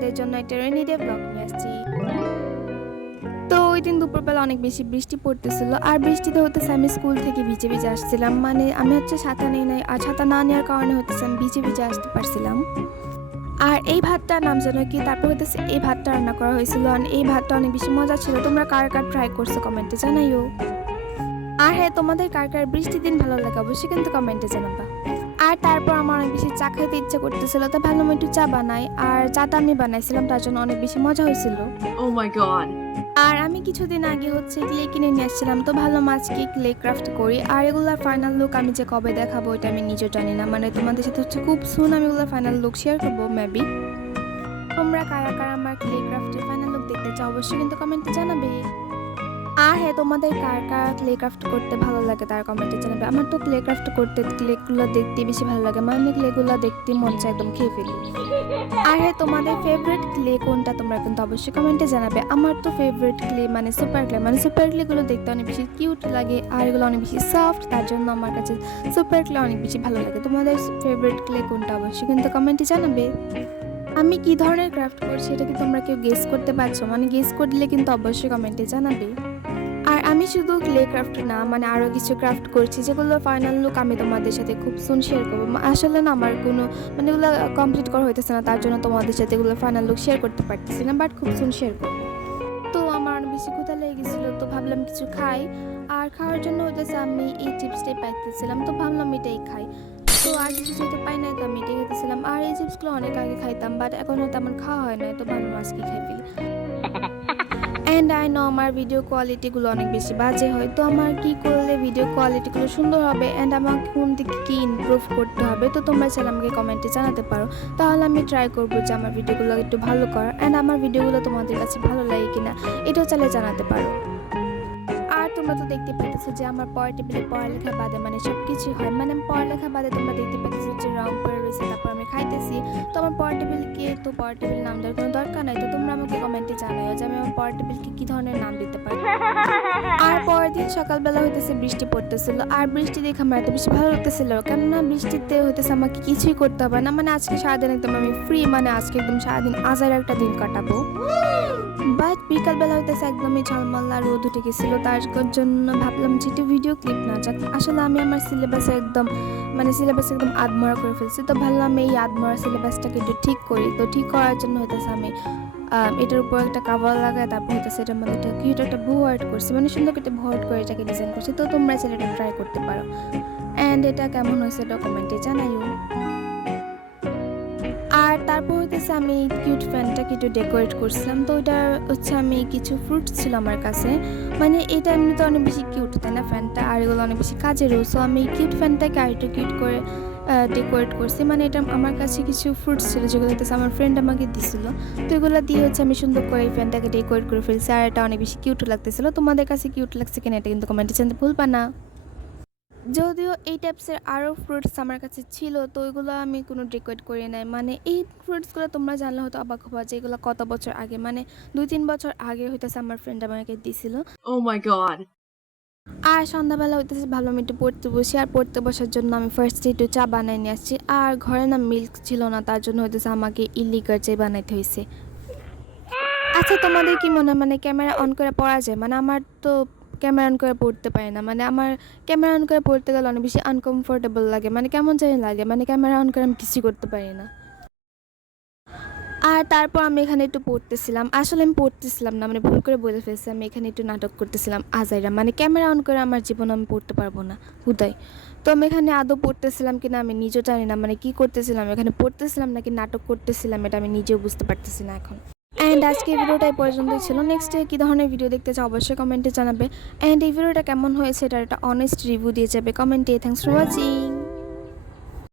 তোমাদের জন্য একটা রেইনি ডে ব্লগ নিয়ে আসছি। তো ওই দিন দুপুরবেলা অনেক বেশি বৃষ্টি পড়তেছিল, আর বৃষ্টিতে হতেছে আমি স্কুল থেকে ভিজে ভিজে আসছিলাম। মানে আমি হচ্ছে ছাতা নিয়ে নাই, আর ছাতা না নেওয়ার কারণে হতেছে আমি ভিজে ভিজে আসতে পারছিলাম। আর এই ভাতটার নাম যেন কি, তারপর হতেছে এই ভাতটা রান্না করা হয়েছিল, আর এই ভাতটা অনেক বেশি মজা ছিল। তোমরা কার কার ট্রাই করছো কমেন্টে জানাইও। আর হ্যাঁ, তোমাদের কার কার বৃষ্টির দিন ভালো লাগে অবশ্যই কিন্তু কমেন্টে জানাবা। আর তারপর আমার অনেক বেশি চা খাইতে ইচ্ছে করতেছিল, তো ভাবলাম একটু চা বানাই। আর চাটা আমি বানাইছিলাম, তার জন্য অনেক বেশি মজা হয়েছিল। Oh my god. আর আমি কিছুদিন আগে হচ্ছে ক্লে কিনে নিয়ে আসছিলাম, তো ভাবলাম আজকে ক্লে ক্রাফট করি। আর এগুলোর ফাইনাল লুক আমি যে কবে দেখাবো এটা আমি নিজেও জানি না। মানে তোমাদের সাথে হচ্ছে খুব সুন আমি এগুলোর ফাইনাল লুক শেয়ার করবো মেবি। তোমরা কারা কারা আমার ক্লে ক্রাফটের ফাইনাল লুক দেখতে চাও অবশ্যই কিন্তু কমেন্টে জানাবে। আর হ্যাঁ, তোমাদের কার কার ক্লে ক্রাফট করতে ভালো লাগে তার কমেন্টে জানাবে। আমার তো ক্লে ক্রাফট করতে ক্লেগুলো দেখতে বেশি ভালো লাগে, মানে ক্লেগুলো দেখতে মন চায় একদম খেয়ে ফেলি। আর হ্যাঁ, তোমাদের ফেভারিট ক্লে কোনটা তোমরা কিন্তু অবশ্যই কমেন্টে জানাবে। আমার তো ফেভারিট ক্লে মানে সুপার ক্লে, মানে সুপার ক্লেগুলো দেখতে অনেক বেশি কিউট লাগে, আর এগুলো অনেক বেশি সফট, তার জন্য আমার কাছে সুপার ক্লে অনেক বেশি ভালো লাগে। তোমাদের ফেভারিট ক্লে কোনটা অবশ্যই কিন্তু কমেন্টে জানাবে। আমি কি ধরনের ক্রাফট করছি এটা কি তোমরা কেউ গেস করতে পারছো? মানে গেস করলে কিন্তু অবশ্যই কমেন্টে জানাবে। আর আমি শুধু ক্লে ক্রাফট না, মানে আরও কিছু ক্রাফট করছি যেগুলো ফাইনাল লুক আমি তোমাদের সাথে খুব সুন শেয়ার করবো। আসলে না আমার কোনো মানে এগুলো কমপ্লিট করা হইতেছে না, তার জন্য তোমাদের সাথে এগুলো ফাইনাল লুক শেয়ার করতে পারতেছি না, বাট খুব সুন শেয়ার করবো। তো আমার অনেক বেশি ক্ষুধা লেগে গেছিলো, তো ভাবলাম কিছু খাই। আর খাওয়ার জন্য হইতেছে আমি এই চিপসটাই পাইতেছিলাম, তো ভাবলাম এটাই খাই। তো আর কিছু যেতে পাই নাই, তো আমি এটাই খেতেছিলাম। আর এই চিপসগুলো অনেক আগে খাইতাম, বাট এখন হয়তো তেমন খাওয়া হয় না, তো ভাবলাম আজকে খাই ফেলি। অ্যান্ড আই নো আমার ভিডিও কোয়ালিটিগুলো অনেক বেশি বাজে হয়, তো আমার কি করলে ভিডিও কোয়ালিটিগুলো সুন্দর হবে অ্যান্ড আমাকে কোন দিকে কী ইমপ্রুভ করতে হবে, তো তোমরা চাইলে আমাকে কমেন্টে জানাতে পারো। তাহলে আমি ট্রাই করবো যে আমার ভিডিওগুলো একটু ভালো করার, অ্যান্ড আমার ভিডিওগুলো তোমাদের কাছে ভালো লাগে কিনা এটাও চাইলে জানাতে পারো। আর তোমরা তো দেখতে পাইতেছো যে আমার পড়া টেবিলে পড়ালেখা বাদে মানে সব কিছুই হয়। মানে পড়ালেখা বাদে তোমরা দেখতে পাইতেছো যে রং করে রয়েছে, তারপর আমি খাইতেছি। তো আমার পড়া টেবিলকে তো পড়া টেবিল নাম দেওয়ার কোনো দরকার নাই, তো তোমরা আমাকে কমেন্টে জানাও যে আমি আমার পড়া টেবিলকে কী ধরনের নাম দিতে পারি। আর পরের দিন সকালবেলা হইতেছে বৃষ্টি পড়তেছিল, আর বৃষ্টি দেখে আমার এত বেশি ভালো লাগতেছিল, কেননা বৃষ্টিতে হইতেছে আমাকে কিছুই করতে হবে না। মানে আজকে সারাদিন একদম আমি ফ্রি, মানে আজকে একদম সারাদিন আজার একটা দিন কাটাবো। বাট বিকালবেলা হইতেছে একদমই ঝলমলা রোদ উঠে গেছিলো, তার জন্য ভাবলাম যে একটু ভিডিও ক্লিপ না যাক। আসলে আমি আমার সিলেবাসে একদম আধমরা করে ফেলছি, তো ভাবলাম এই আধমরা সিলেবাসটাকে একটু ঠিক করি। তো ঠিক করার জন্য হইতেছে আমি এটার উপর একটা কাভার লাগায়, তারপর হইতেছে এটার মধ্যে একটা কিউট একটা ভু আর্ট করছি, মানে সুন্দর একটা ভু আর্ট করে এটাকে ডিজাইন করছি। তো তোমরা চাইলে এটা ট্রাই করতে পারো, অ্যান্ড এটা কেমন হয়েছে এটা কমেন্টে জানাইও। আর তারপর হইতেছে আমি কিউট ফ্যানটাকে একটু ডেকোরেট করছিলাম, তো ওইটা হচ্ছে আমি কিছু ফ্রুটস ছিল আমার কাছে, মানে এটা এমনিতে অনেক বেশি কিউট তাই না ফ্যানটা, আর এগুলো অনেক বেশি কাজেরও। সো আমি কিউট ফ্যানটাকে আর একটু কিউট করে ডেকোরেট করছি। মানে এটা আমার কাছে কিছু ফ্রুটস ছিল যেগুলো হচ্ছে আমার ফ্রেন্ড আমাকে দিছিল, তো এগুলো দিয়ে হচ্ছে আমি সুন্দর করে এই ফ্যানটাকে ডেকোরেট করে ফেলছি। আর এটা অনেক বেশি কিউট লাগতেছিল। তোমাদের কাছে কিউট লাগছে কিনা এটা কিন্তু কমেন্টে জানতে ভুলবা না। যদিও এই টাইপসের আরও ফ্রুটস আমার কাছে ছিল, তো ওইগুলো আমি কোনো ডেকোরেট করে নাই। মানে এই ফ্রুটসগুলো তোমরা জানলে হয়তো অবাক হবা যে এগুলো কত বছর আগে, মানে 2-3 বছর আগে হইতেছে আমার ফ্রেন্ড আমাকে দিছিল। Oh my god. আর সন্ধ্যাবেলা হইতেছে ভাবলাম একটু পড়তে বসি, আর পড়তে বসার জন্য আমি ফার্স্টে একটু চা বানাই নিয়ে আসছি। আর ঘরে না মিল্ক ছিল না, তার জন্য হইতেছে আমাকে ইলিগার চা বানাইতে হয়েছে। আচ্ছা, তোমাদের কি মনে হয় মানে ক্যামেরা অন করে পড়া যায়? মানে আমার তো ক্যামেরা অন করে পড়তে পারি না, মানে আমার ক্যামেরা অন করে পড়তে গেলে অনেক বেশি আনকমফোর্টেবল লাগে, মানে কেমন জানি লাগে, মানে ক্যামেরা অন করে আমি কিছু করতে পারি না। আর তারপর আমি এখানে একটু পড়তেছিলাম, আসলে আমি পড়তেছিলাম না, মানে ভুল করে বলে ফেলছি, আমি এখানে একটু নাটক করতেছিলাম আজাইরা, মানে ক্যামেরা অন করে আমার জীবনে আমি পড়তে পারবো না হুদাই। তো আমি এখানে আদৌ পড়তেছিলাম কিনা আমি নিজেও জানি না, মানে কি করতেছিলাম এখানে, পড়তেছিলাম নাকি নাটক করতেছিলাম এটা আমি নিজেও বুঝতে পারতেছি না এখন। অ্যান্ড আজকে ভিডিওটা এই পর্যন্তই ছিল। নেক্সট কী ধরনের ভিডিও দেখতে চাও অবশ্যই কমেন্টে জানাবে, অ্যান্ড এই ভিডিওটা কেমন হয়েছে এটার একটা অনেস্ট রিভিউ দিয়ে যাবে কমেন্টে। Thanks for watching.